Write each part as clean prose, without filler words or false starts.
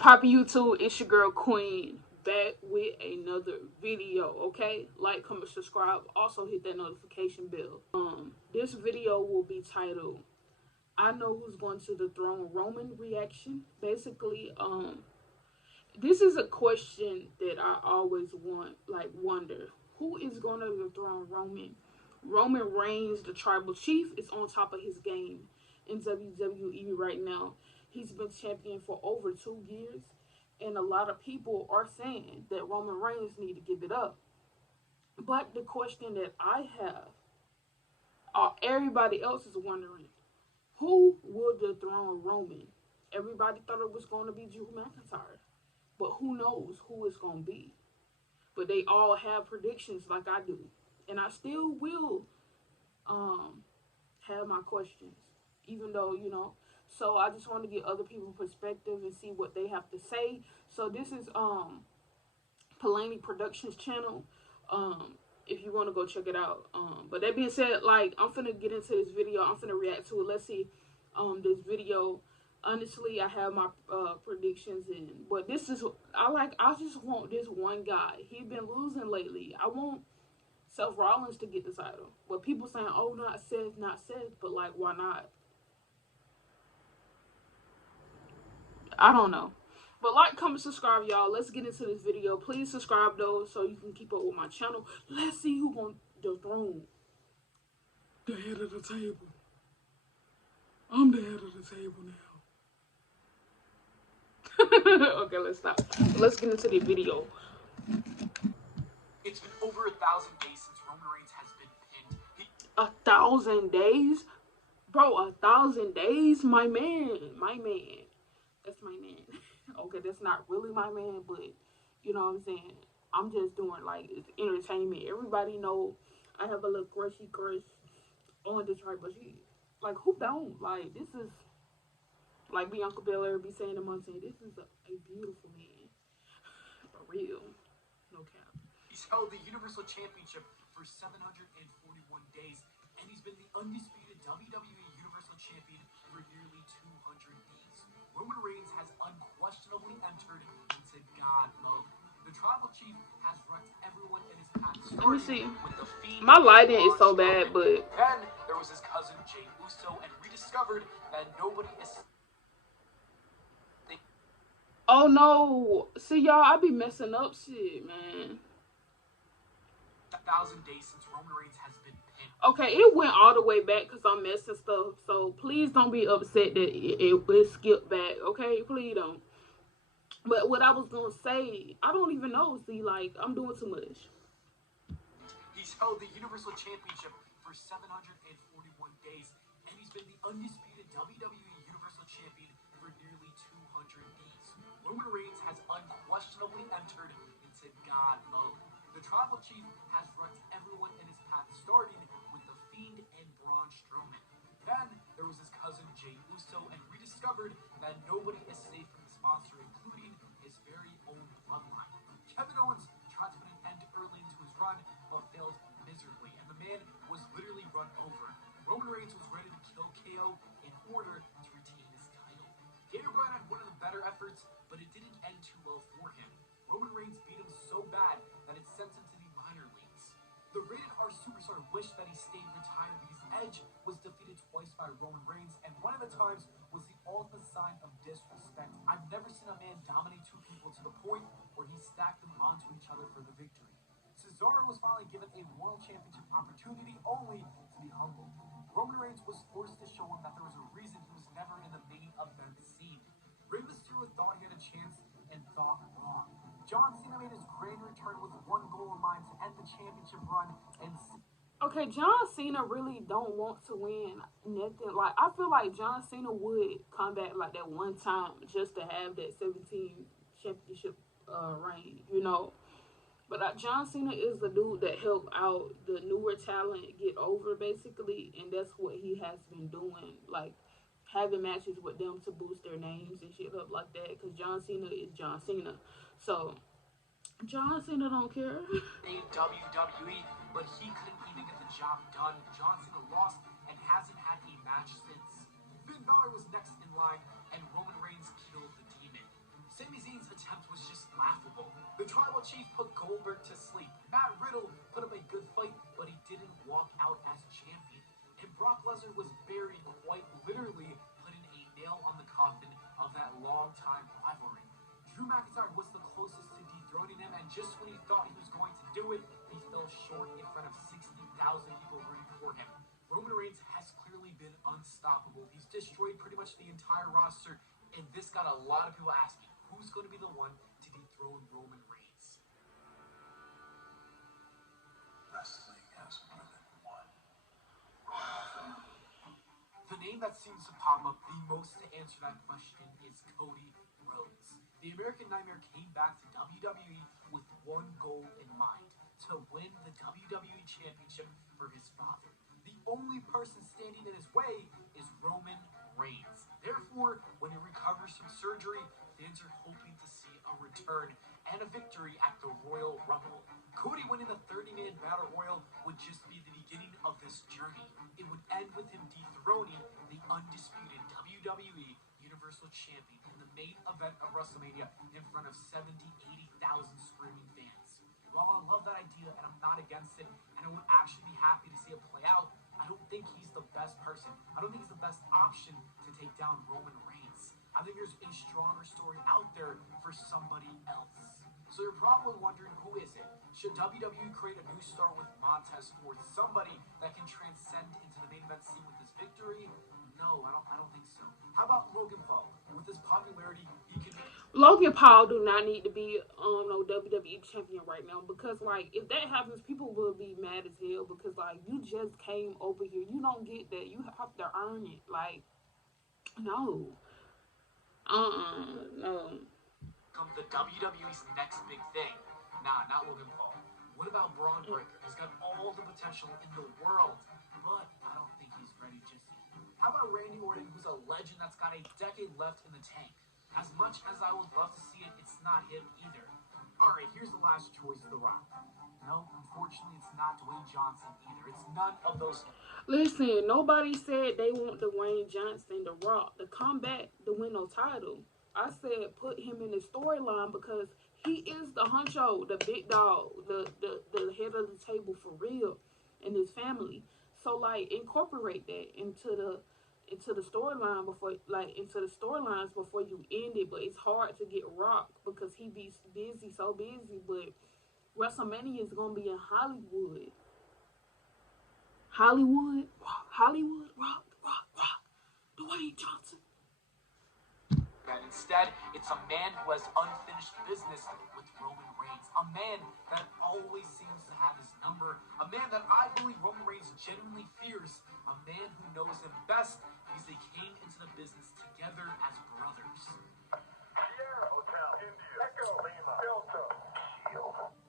poppin' YouTube? It's your girl Queen, back with another video. Okay, like, comment, subscribe. Also hit that notification bell. This video will be titled "I Know Who's Going to Dethrone Roman Reaction." Basically, this is a question that I always wonder: who is going to dethrone Roman? Roman Reigns, the tribal chief, is on top of his game in WWE right now. He's been champion for over 2 years, and a lot of people are saying that Roman Reigns need to give it up. But the question that I have, everybody else is wondering, who will dethrone Roman? Everybody thought it was going to be Drew McIntyre, but who knows who it's going to be? But they all have predictions like I do, and I still will have my questions, even though, so I just want to get other people's perspective and see what they have to say. So this is Palani Productions channel. If you want to go check it out. But that being said, like, I'm finna get into this video. I'm finna react to it. Let's see this video. Honestly, I have my predictions in, but this is I just want this one guy. He's been losing lately. I want Seth Rollins to get the title. But people saying, oh, not Seth, not Seth. But, like, why not? I don't know. But like, comment, subscribe, y'all. Let's get into this video. Please subscribe, though, so you can keep up with my channel. Let's see who's going to dethrone the head of the table. I'm the head of the table now. Okay, let's stop. Let's get into the video. It's been over 1,000 days since Roman Reigns has been pinned. 1,000 days? Bro, 1,000 days? My man. That's my man. Okay, that's not really my man, but you know what I'm saying? I'm just doing, like, it's entertainment. Everybody know I have a little crush on this right, but like, who don't? Like, this is, like Bianca Belair be saying to Monte, this is a beautiful man. For real. No cap. He's held the Universal Championship for 741 days, and he's been the undisputed WWE Universal Champion for nearly 200 days. Roman Reigns has unquestionably entered into God mode. The tribal chief has wrecked everyone in his path. Let me see. With the Fiend, my lighting is so bad, but then there was his cousin Jey Uso, and rediscovered that nobody is. Oh no! See, y'all, I be messing up shit, man. 1,000 days since Roman Reigns has been pinned. Okay, it went all the way back because I'm messing stuff. So please don't be upset that it skipped back. Okay, please don't. But what I was gonna say, I don't even know. See, like, I'm doing too much. He's held the Universal Championship for 741 days, and he's been the undisputed WWE Universal Champion for nearly 200 days. Roman Reigns has unquestionably entered into God mode. The tribal chief has wrecked everyone in his path, starting with the Fiend and Braun Strowman. Then there was his cousin Jey Uso, and rediscovered that nobody is safe from the sponsor, including his very own bloodline. Kevin Owens tried to put an end early into his run, but failed miserably, and the man was literally run over. Roman Reigns was ready to kill KO in order to retain his title. Daniel Bryan had one of the better efforts, but it didn't end too well for him. Roman Reigns beat him so bad that it sent him to the minor leagues. The Rated R superstar wished that he stayed retired because Edge was defeated twice by Roman Reigns, and one of the times was the ultimate sign of disrespect. I've never seen a man dominate two people to the point where he stacked them onto each other for the victory. Cesaro was finally given a World Championship opportunity, only to be humbled. Roman Reigns was forced to show him that there was a reason he was never in the main event scene. Rey Mysterio thought he had a chance and thought wrong. John Cena made his grand return with one goal in mind: to end the championship run. And okay, John Cena really don't want to win nothing. Like, I feel like John Cena would come back like that one time just to have that 17 championship reign, you know. But John Cena is the dude that helped out the newer talent get over, basically, and that's what he has been doing, like having matches with them to boost their names and shit up like that. Because John Cena is John Cena, so John Cena don't care. WWE, but he couldn't even get the job done. John Cena lost and hasn't had a match since. Finn Balor was next in line, and Roman Reigns killed the demon. Sami Zayn's attempt was just laughable. The Tribal Chief put Goldberg to sleep. Matt Riddle put up a good fight, but he didn't walk out as champion. And Brock Lesnar was buried, quite literally putting a nail on the coffin of that long-time rivalry. Drew McIntyre was the closest to dethroning him, and just when he thought he was going to do it, he fell short in front of 60,000 people rooting for him. Roman Reigns has clearly been unstoppable. He's destroyed pretty much the entire roster, and this got a lot of people asking, who's going to be the one to dethrone Roman Reigns? Wrestling has more than one. The name that seems to pop up the most to answer that question is Cody Rhodes. The American Nightmare came back to WWE with one goal in mind, to win the WWE Championship for his father. The only person standing in his way is Roman Reigns. Therefore, when he recovers from surgery, fans are hoping to see a return and a victory at the Royal Rumble. Cody winning the 30-man Battle Royal would just be the beginning of this journey. It would end with him dethroning the undisputed WWE Universal Champion in the main event of WrestleMania in front of 70,000, 80,000 screaming fans. While I love that idea and I'm not against it, and I would actually be happy to see it play out, I don't think he's the best person. I don't think he's the best option to take down Roman Reigns. I think there's a stronger story out there for somebody else. So you're probably wondering, who is it? Should WWE create a new star with Montez Ford, somebody that can transcend into the main event scene with his victory? No, I don't think so. How about Logan Paul? With his popularity, he can... Logan Paul do not need to be no WWE champion right now, because like if that happens, people will be mad as hell, because like you just came over here, you don't get that, you have to earn it. Like, no, no. Come the WWE's next big thing. Nah, not Logan Paul. What about Braun Breaker? He's got all the potential in the world, but I don't think he's ready just yet. How about Randy Orton, who's a legend that's got a decade left in the tank? As much as I would love to see it, it's not him either. Alright, here's the last choice, The Rock. No, unfortunately, it's not Dwayne Johnson either. It's none of those. Listen, nobody said they want Dwayne Johnson, The Rock, to come back to win no title. I said put him in the storyline, because he is the honcho, the big dog, the head of the table for real, and his family. So like incorporate that into the storyline before, like into the storylines before you end it. But it's hard to get Rock because he be busy, so busy. But WrestleMania is gonna be in Hollywood. Hollywood, Rock, Dwayne Johnson. And instead, it's a man who has unfinished business with Roman Reigns. A man that always seems to have his number. A man that I believe Roman Reigns genuinely fears. A man who knows him best because they came into the business together as brothers.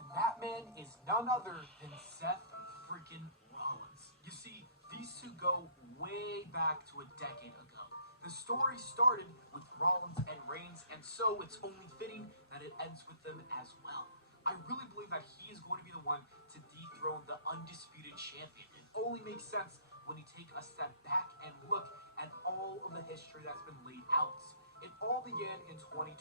And that man is none other than Seth freaking Rollins. You see, these two go way back to a decade ago. The story started with Rollins and Reigns, and so it's only fitting that it ends with them as well. I really believe that he is going to be the one to dethrone the undisputed champion. It only makes sense when you take a step back and look at all of the history that's been laid out. It all began in 2012.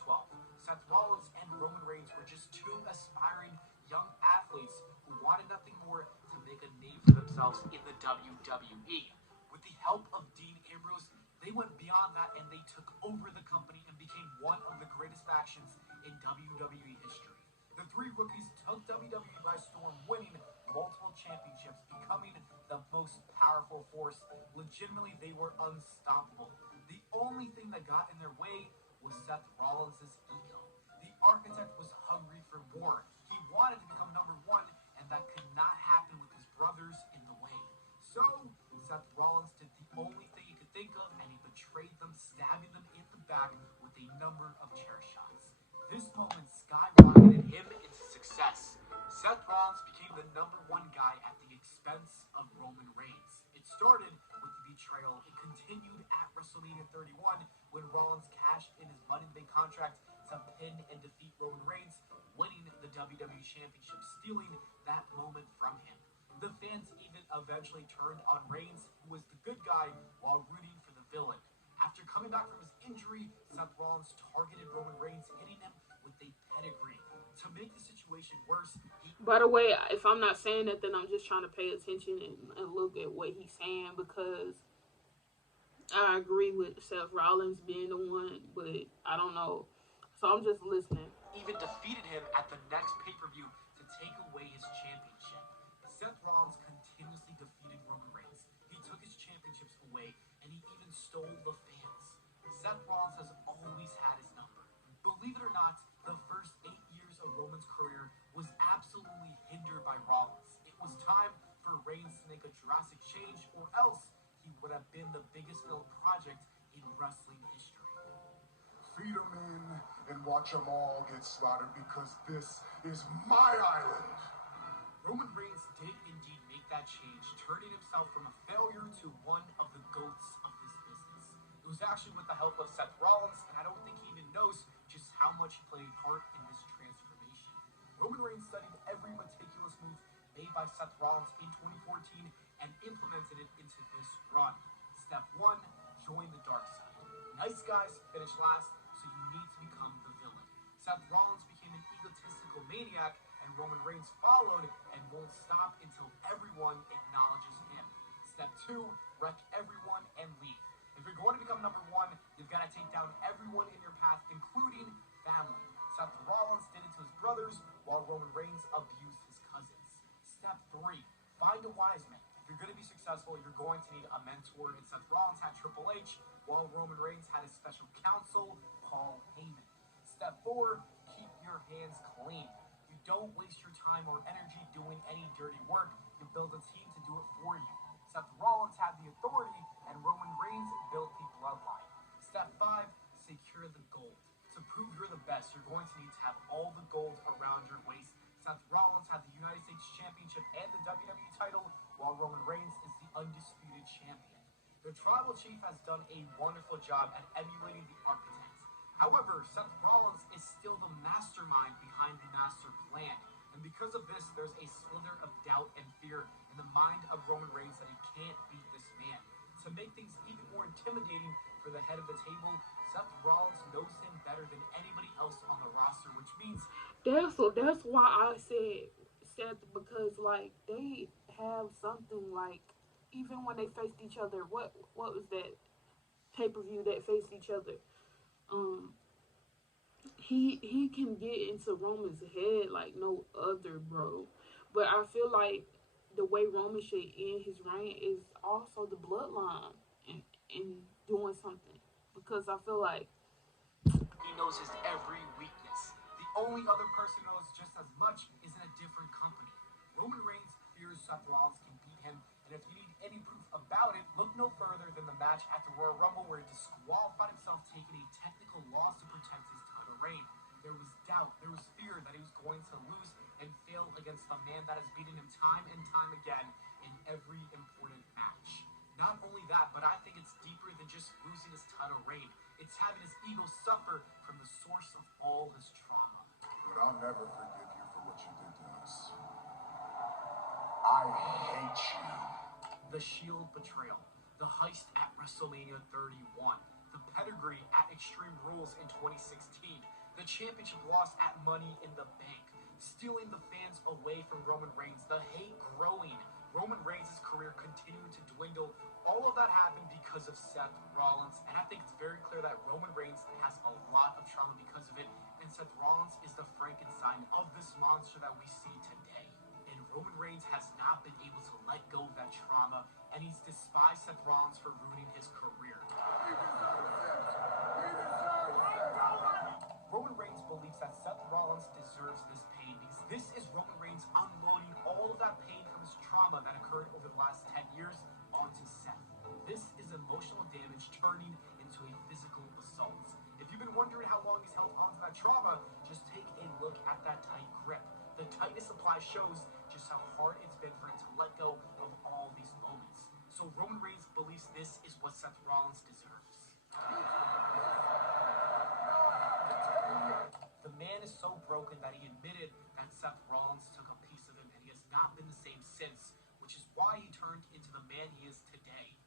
Seth Rollins and Roman Reigns were just two aspiring young athletes who wanted nothing more to make a name for themselves in the WWE. With the help of Dean Ambrose, they went beyond that and they took over the company and became one of the greatest factions in WWE history. The three rookies took WWE by storm, winning multiple championships, becoming the most powerful force. Legitimately, they were unstoppable. The only thing that got in their way was Seth Rollins' ego. The architect was hungry for more. He wanted to become number one, and that could not happen with his brothers in the way. So, Seth Rollins did the only thing he could think of, and he betrayed them, stabbing them in the back with a number of chair shots. This moment skyrocketed him into success. Seth Rollins became the number one guy at the expense of Roman Reigns. It started with the betrayal. It continued at WrestleMania 31 when Rollins cashed in his Money in the Bank contract to pin and defeat Roman Reigns, winning the WWE Championship, stealing that moment from him. The fans even eventually turned on Reigns, who was the good guy, while rooting for the villain. After coming back from his injury, Seth Rollins targeted Roman Reigns, hitting him with a pedigree. To make the situation worse, By the way, if I'm not saying that, then I'm just trying to pay attention and look at what he's saying, because I agree with Seth Rollins being the one, but I don't know. So I'm just listening. even defeated him at the next pay-per-view to take away his championship. Seth Rollins continuously defeated Roman Reigns. He took his championships away, and he even stole the fans. Seth Rollins has always had his number. Believe it or not, the first 8 years of Roman's career was absolutely hindered by Rollins. It was time for Reigns to make a drastic change, or else he would have been the biggest failed project in wrestling history. Feed them in and watch them all get slaughtered because this is my island. Roman Reigns did indeed make that change, turning himself from a failure to one of the GOATs of this business. It was actually with the help of Seth Rollins, and I don't think he even knows just how much he played a part in this transformation. Roman Reigns studied every meticulous move made by Seth Rollins in 2014 and implemented it into this run. Step 1, join the dark side. Nice guys finish last, so you need to become the villain. Seth Rollins became an egotistical maniac, and Roman Reigns followed and won't stop until everyone acknowledges him. Step 2, wreck everyone and leave. If you're going to become number 1, you've got to take down everyone in your path, including family. Seth Rollins did it to his brothers, while Roman Reigns abused his cousins. Step 3, find a wise man. If you're going to be successful, you're going to need a mentor, and Seth Rollins had Triple H, while Roman Reigns had his special counsel, Paul Heyman. Step 4, keep your hands clean. You don't waste your time or energy doing any dirty work. You build a team to do it for you. Seth Rollins had the authority, and Roman Reigns built the bloodline. Step 5, secure the gold. To prove you're the best, you're going to need to have all the gold around your waist. Seth Rollins had the United States Championship and the WWE title, while Roman Reigns is the undisputed champion. The tribal chief has done a wonderful job at emulating the architect. However, Seth Rollins is still the mastermind behind the master plan. And because of this, there's a slither of doubt and fear in the mind of Roman Reigns that he can't beat this man. To make things even more intimidating for the head of the table, Seth Rollins knows him better than anybody else on the roster, which means That's why I said Seth, because like they have something, like even when they faced each other, what was that pay-per-view that faced each other? He can get into Roman's head like no other, bro. But I feel like the way Roman should end his reign is also the bloodline and doing something, because I feel like he knows his every weakness. The only other person who knows just as much is in a different company. Roman Reigns fears Seth Rollins can beat him, and if you need any proof about it, look no further than the match at the Royal Rumble where he disqualified himself, taking a technical loss to protect his title reign. There was doubt, there was fear that he was going to lose and fail against the man that has beaten him time and time again in every important match. Not only that, but I think it's deeper than just losing his title reign. It's having his ego suffer from the source of all his trauma. But I'll never forgive you for what you did to us. I hate you. The Shield betrayal, the heist at WrestleMania 31, the pedigree at Extreme Rules in 2016, the championship loss at Money in the Bank, stealing the fans away from Roman Reigns, the hate growing, Roman Reigns' career continuing to dwindle. All of that happened because of Seth Rollins, and I think it's very clear that Roman Reigns has a lot of trauma because of it, and Seth Rollins is the Frankenstein of this monster that we see today. And Roman Reigns has not been able to let go of that trauma, and he's despised Seth Rollins for ruining his career. Roman Reigns believes that Seth Rollins deserves this pain because this is Roman Reigns unloading all of that pain from his trauma that occurred over the last 10 years onto Seth. This is emotional damage turning into a physical assault. If you've been wondering how long he's held onto that trauma, just take a look at that tight grip. The tightness applied shows just how hard it's been for him to let go of all these moments. So Roman Reigns believes this is what Seth Rollins deserves. The man is so broken that he admitted that Seth Rollins took a piece of him, and he has not been the same since, which is why he turned into the man he is today.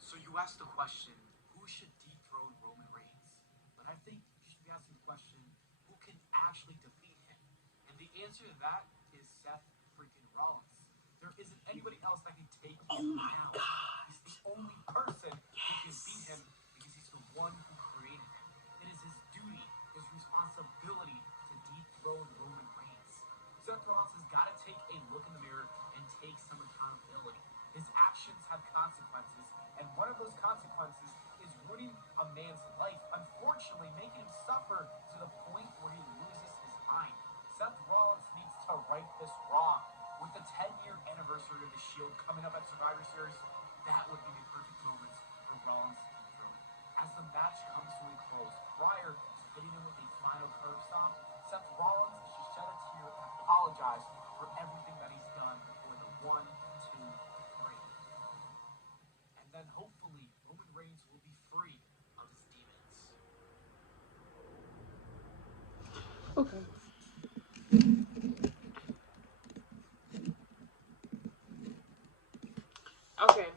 So So you asked the question, who should dethrone Roman Reigns? But I think you should be asking the question, who can actually defeat him? And the answer to that is Seth freaking Rollins. There isn't anybody else that can take him down. He's the only person who can beat him because he's the one who created him. It is his duty, his responsibility to dethrone Roman Reigns. Seth Rollins has got to take a look in the mirror and take some accountability. His actions have consequences, and one of those consequences is ruining a man's life, unfortunately making him suffer to the point where he loses his mind. Seth Rollins needs to right this wrong. With the 10-year anniversary of the Shield coming up at Survivor Series, that would be the perfect moment for Rollins to dethrone. As the match comes to a close, prior to hitting him with a final curb stomp, Seth Rollins should shed a tear and apologize for everything that he's done for the 1, 2, 3. And then hopefully Roman Reigns will be free of his demons. Okay. Okay.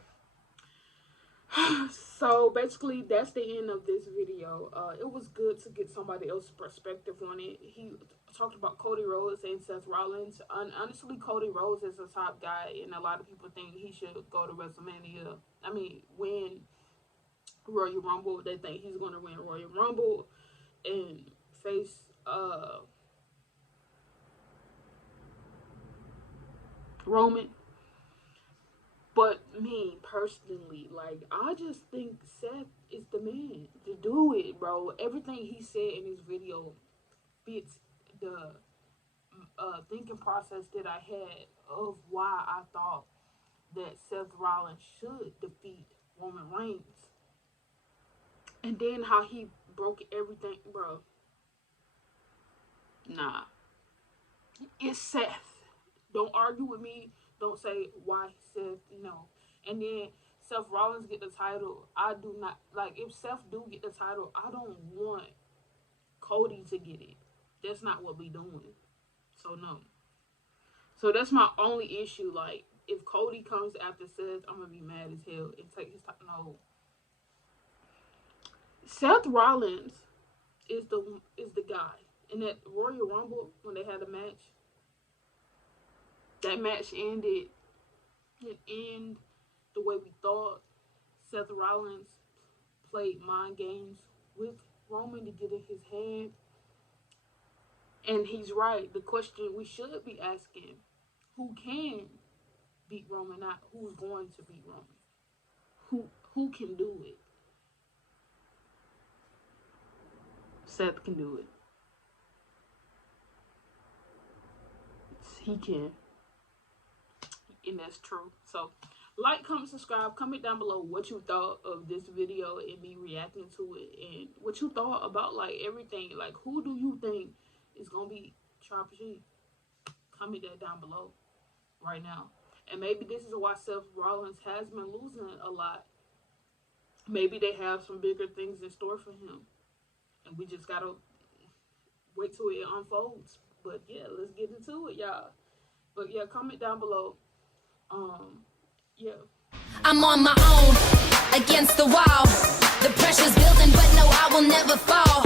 So basically, that's the end of this video. It was good to get somebody else's perspective on it. He talked about Cody Rhodes and Seth Rollins. Honestly, Cody Rhodes is a top guy, and a lot of people think he should go to WrestleMania. I mean, win Royal Rumble. They think he's going to win Royal Rumble and face Roman. But me personally, like, I just think Seth is the man to do it, bro. Everything he said in his video fits the thinking process that I had of why I thought that Seth Rollins should defeat Roman Reigns. And then how he broke everything, bro. Nah. It's Seth. Don't argue with me. Don't say why Seth, And then Seth Rollins get the title. I do not, like, if Seth do get the title, I don't want Cody to get it. That's not what we doing. So, no. So, that's my only issue. Like, if Cody comes after Seth, I'm going to be mad as hell and take his time. No. Seth Rollins is the guy. In that Royal Rumble, when they had a match, that match ended. It ended the way we thought. Seth Rollins played mind games with Roman to get in his head. And he's right. The question we should be asking, who can beat Roman, not who's going to beat Roman. Who can do it? Seth can do it. He can. And that's true. So, like, comment, subscribe, comment down below what you thought of this video and me reacting to it, and what you thought about, like, everything. Like, who do you think is gonna be Triple G? Comment that down below right now. And maybe this is why Seth Rollins has been losing a lot. Maybe they have some bigger things in store for him, and we just gotta wait till it unfolds. But yeah, let's get into it, y'all. But yeah, comment down below. Yeah. I'm on my own, against the wall. The pressure's building, but no, I will never fall.